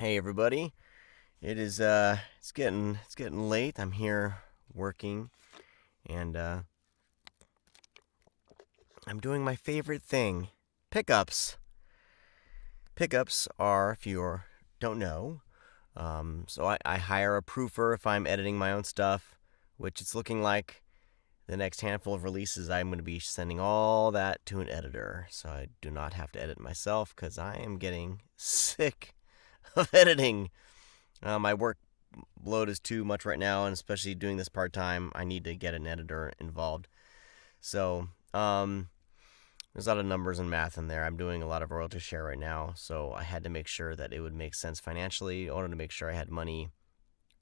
Hey everybody. It's getting late. I'm here working and I'm doing my favorite thing. Pickups. Pickups are, if you don't know, so I hire a proofer if I'm editing my own stuff, which it's looking like the next handful of releases I'm going to be sending all that to an editor, so I do not have to edit myself because I am getting sick of editing. My work load is too much right now, and especially doing this part time, I need to get an editor involved. So, there's a lot of numbers and math in there. I'm doing a lot of royalty share right now, so I had to make sure that it would make sense financially. I wanted to make sure I had money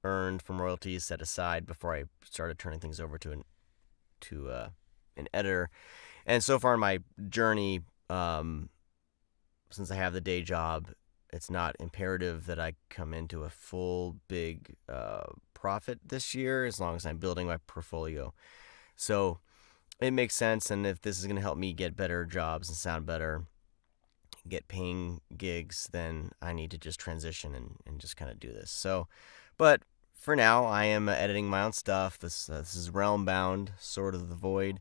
earned from royalties set aside before I started turning things over to an editor. And so far in my journey, since I have the day job, it's not imperative that I come into a full big profit this year as long as I'm building my portfolio. So it makes sense. And if this is going to help me get better jobs and sound better, get paying gigs, then I need to just transition and just kind of do this. So, but for now, I am editing my own stuff. This is realm bound, Sword of the Void.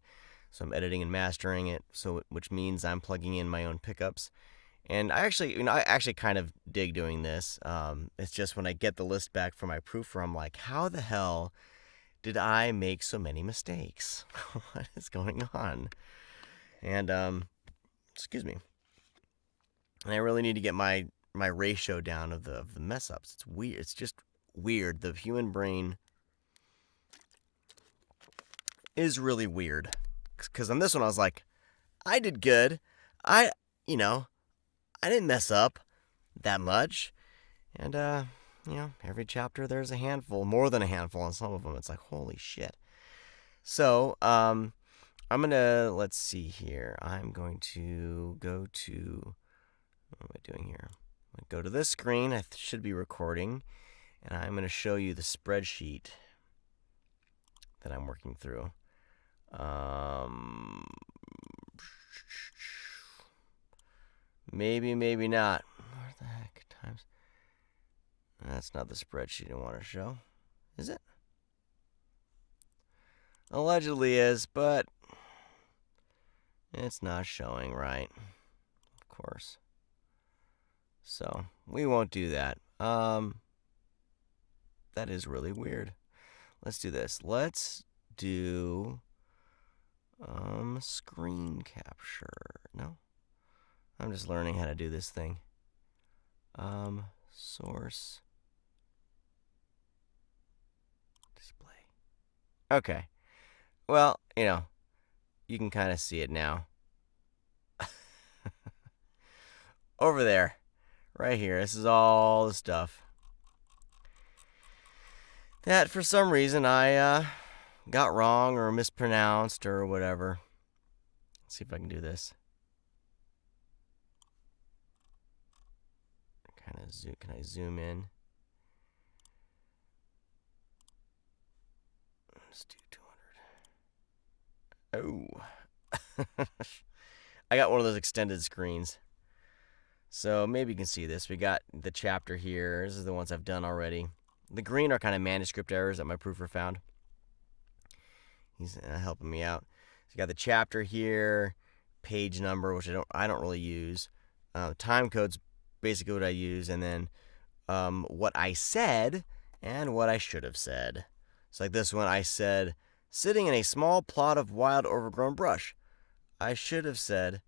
So I'm editing and mastering it. So which means I'm plugging in my own pickups. And I actually kind of dig doing this. It's just when I get the list back from my proofer, I'm like, how the hell did I make so many mistakes? What is going on? And excuse me. And I really need to get my ratio down of the mess ups. It's weird. It's just weird. The human brain is really weird. Because on this one, I was like, I did good. I, you know, I didn't mess up that much. And, every chapter there's a handful, more than a handful on some of them. It's like, holy shit. So, I'm going to, let's see here. I'm going to go to, what am I doing here? I'm going to go to this screen. I should be recording. And I'm going to show you the spreadsheet that I'm working through. Maybe not. What the heck? Times. That's not the spreadsheet I want to show. Is it? Allegedly is, but it's not showing right. Of course. So, we won't do that. That is really weird. Let's do this. Let's do screen capture. No? I'm just learning how to do this thing. Source display. Okay. Well, you can kind of see it now. Over there. Right here. This is all the stuff that for some reason I got wrong or mispronounced or whatever. Let's see if I can do this. Can I zoom in? Let's do 200. Oh. I got one of those extended screens. So maybe you can see this. We got the chapter here. This is the ones I've done already. The green are kind of manuscript errors that my proofer found. He's helping me out. So you got the chapter here, page number, which I don't really use. Time code's basically what I use, and then what I said and what I should have said. So like this one, I said, sitting in a small plot of wild overgrown brush. I should have said,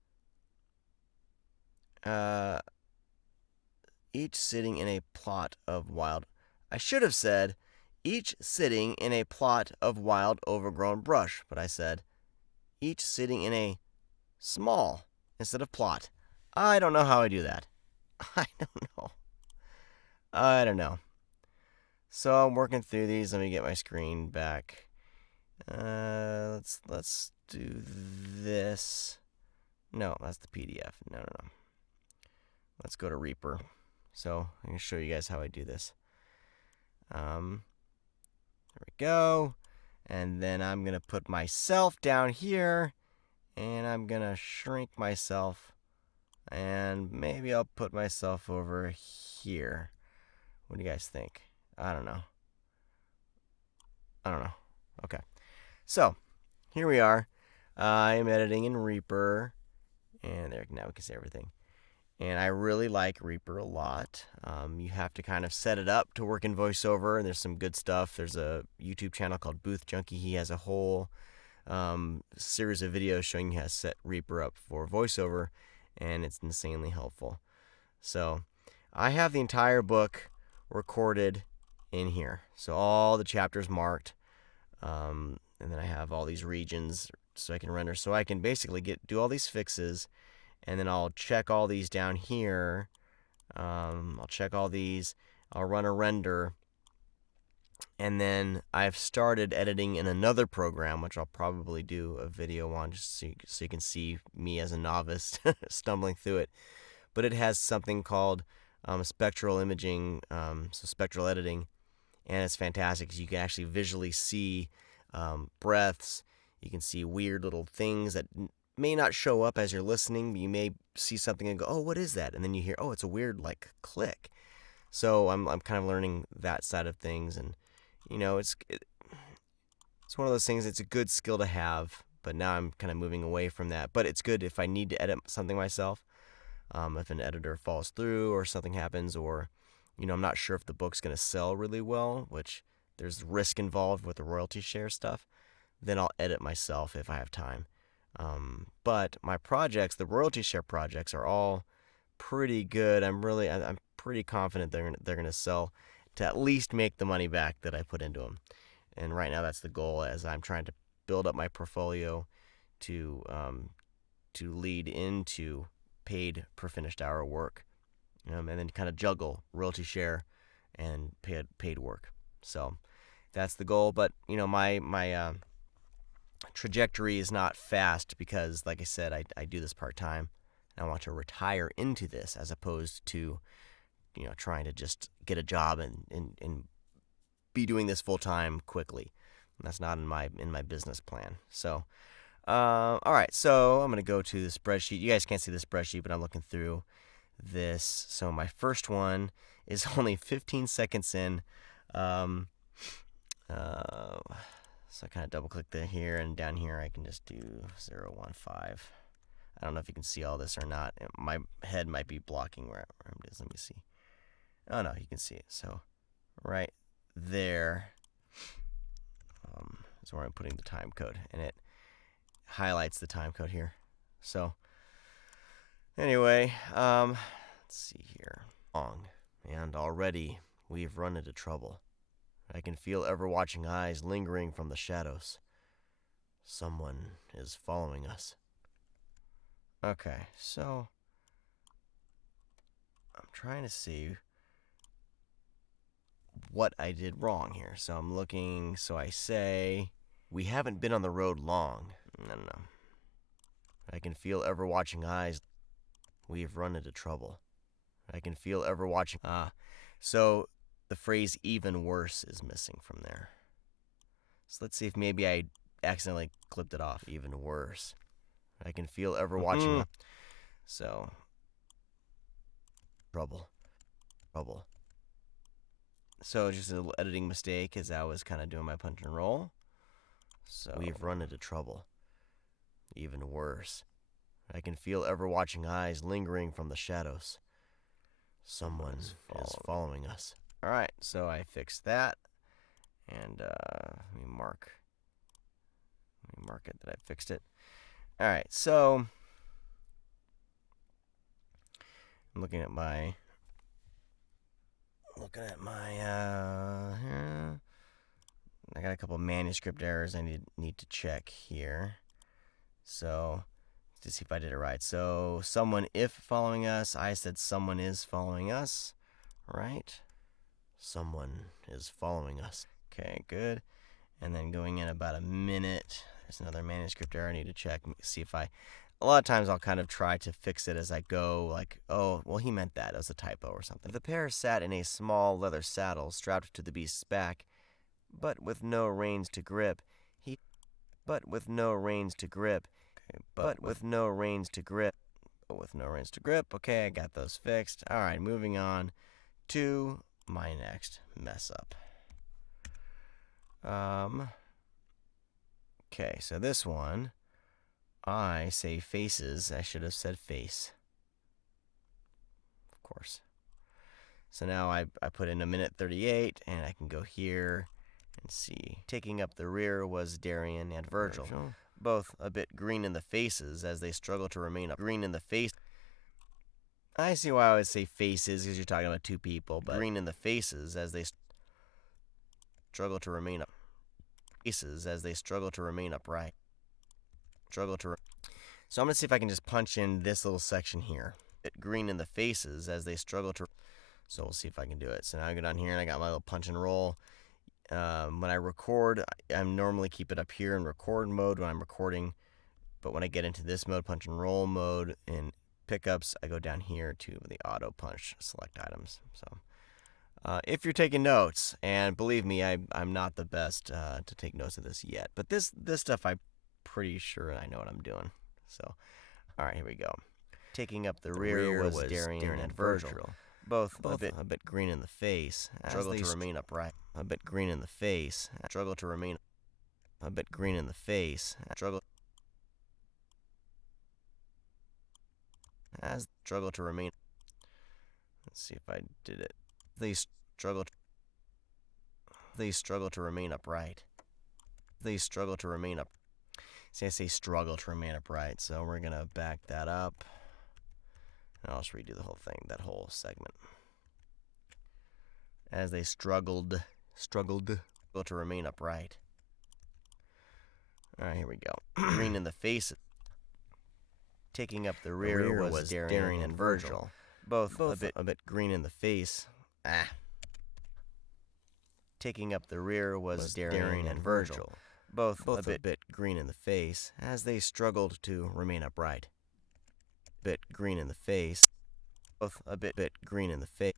each sitting in a plot of wild. I should have said, each sitting in a plot of wild overgrown brush. But I said, each sitting in a small instead of plot. I don't know how I do that. I don't know. I don't know. So I'm working through these. Let me get my screen back. Let's do this. No, that's the PDF. No. Let's go to Reaper. So I'm gonna show you guys how I do this. There we go. And then I'm gonna put myself down here, and I'm gonna shrink myself, and maybe I'll put myself over here. What do you guys think? I don't know. Okay. So, here we are. I am editing in Reaper. And there, now we can see everything. And I really like Reaper a lot. You have to kind of set it up to work in VoiceOver, and there's some good stuff. There's a YouTube channel called Booth Junkie. He has a whole series of videos showing you how to set Reaper up for VoiceOver, and it's insanely helpful. So I have the entire book recorded in here. So all the chapters marked, and then I have all these regions so I can render. So I can basically do all these fixes, and then I'll check all these down here. I'll check all these. I'll run a render, and then I've started editing in another program, which I'll probably do a video on, just so you can see me as a novice stumbling through it. But it has something called spectral imaging, so spectral editing, and it's fantastic because you can actually visually see breaths. You can see weird little things that may not show up as you're listening, but you may see something and go, oh, what is that? And then you hear, oh, it's a weird, like, click. So I'm kind of learning that side of things, and it's one of those things. It's a good skill to have, but now I'm kind of moving away from that. But it's good if I need to edit something myself. If an editor falls through or something happens, or I'm not sure if the book's going to sell really well, which there's risk involved with the royalty share stuff, then I'll edit myself if I have time. But my projects, the royalty share projects, are all pretty good. I'm pretty confident they're gonna sell to at least make the money back that I put into them. And right now that's the goal, as I'm trying to build up my portfolio to lead into paid per finished hour work, and then kind of juggle royalty share and paid work. So that's the goal. But my trajectory is not fast because, like I said, I do this part time. I want to retire into this as opposed to trying to just get a job and be doing this full time quickly. And that's not in my business plan. So all right, so I'm going to go to the spreadsheet. You guys can't see the spreadsheet, but I'm looking through this. So my first one is only 15 seconds in. So I kind of double click here, and down here I can just do 0, 1, 5. I don't know if you can see all this or not. My head might be blocking where it is. Let me see. Oh no, you can see it. So right there is where I'm putting the time code, and it highlights the time code here. So anyway, let's see here. And already we've run into trouble. I can feel ever-watching eyes lingering from the shadows. Someone is following us. Okay, so I'm trying to see what I did wrong here. So I'm looking, so I say, we haven't been on the road long. No. I can feel ever-watching eyes. We've run into trouble. I can feel ever-watching. So the phrase even worse is missing from there. So let's see if maybe I accidentally clipped it off. Even worse. I can feel ever-watching. So, trouble. So just a little editing mistake as I was kind of doing my punch and roll. So we've run into trouble. Even worse. I can feel ever-watching eyes lingering from the shadows. Someone is following us. All right, so I fixed that, and let me mark it that I fixed it. All right, so I'm looking at my I got a couple manuscript errors I need to check here. So to see if I did it right. So someone if following us, I said someone is following us, right? Someone is following us. Okay, good. And then going in about a minute, there's another manuscript error I need to check, see if a lot of times I'll kind of try to fix it as I go, like, oh, well, he meant that. It was a typo or something. The pair sat in a small leather saddle strapped to the beast's back, but with no reins to grip. Okay, I got those fixed. All right, moving on to my next mess up. Okay, so this one, I say faces. I should have said face. Of course. So now I put in 1:38, and I can go here and see. Taking up the rear was Darian and Virgil, both a bit green in the faces as they struggle to remain up. Green in the face. I see why I would say faces, because you're talking about two people, but green in the faces as they struggle to remain up. Faces as they struggle to remain upright. So I'm going to see if I can just punch in this little section here. Green in the faces as they struggle to. So we'll see if I can do it. So now I go down here and I got my little punch and roll. When I record, I normally keep it up here in record mode when I'm recording. But when I get into this mode, punch and roll mode, in pickups, I go down here to the auto punch select items. So if you're taking notes, and believe me, I'm not the best to take notes of this yet. But this stuff, I'm pretty sure I know what I'm doing. So, all right, here we go. Taking up the rear was Darian and Virgil. Both a bit green in the face. Struggle to remain upright. A bit green in the face. Struggle to remain. A bit green in the face. Struggle to remain. Let's see if I did it. They struggle to remain upright. They struggle to remain up. See, I say struggle to remain upright, so we're gonna back that up. And I'll just redo the whole thing, that whole segment. As they struggled to remain upright. All right, here we go. Green in the face. Taking up the rear was Darian and Virgil. Both a bit green in the face. Taking up the rear was Darian and Virgil. Both a bit green in the face as they struggled to remain upright. Bit green in the face. Both a bit green in the face.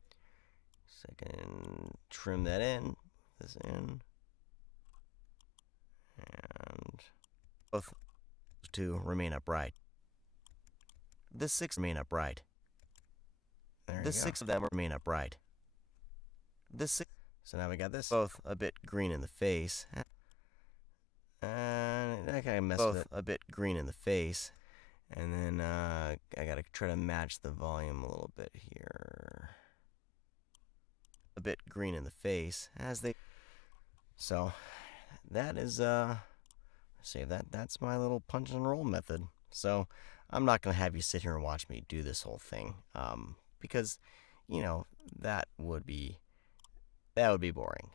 Second, trim that in. This in. And both to remain upright. The six remain upright. The six of them remain upright. So now we got this. Both a bit green in the face. And I kind of messed with it. A bit green in the face. And then I gotta try to match the volume a little bit here. A bit green in the face as they. So that is save that. That's my little punch and roll method. So I'm not gonna have you sit here and watch me do this whole thing, because that would be boring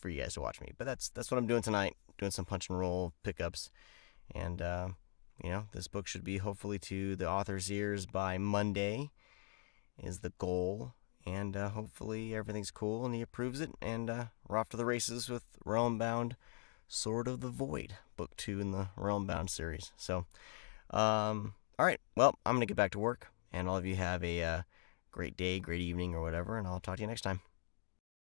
for you guys to watch me. But that's what I'm doing tonight. Doing some punch and roll pickups, and this book should be hopefully to the author's ears by Monday is the goal. And hopefully everything's cool and he approves it, and we're off to the races with Realmbound Sword of the Void, book 2 in the Realmbound series. So all right, well, I'm gonna get back to work, and all of you have a great day, great evening, or whatever, and I'll talk to you next time.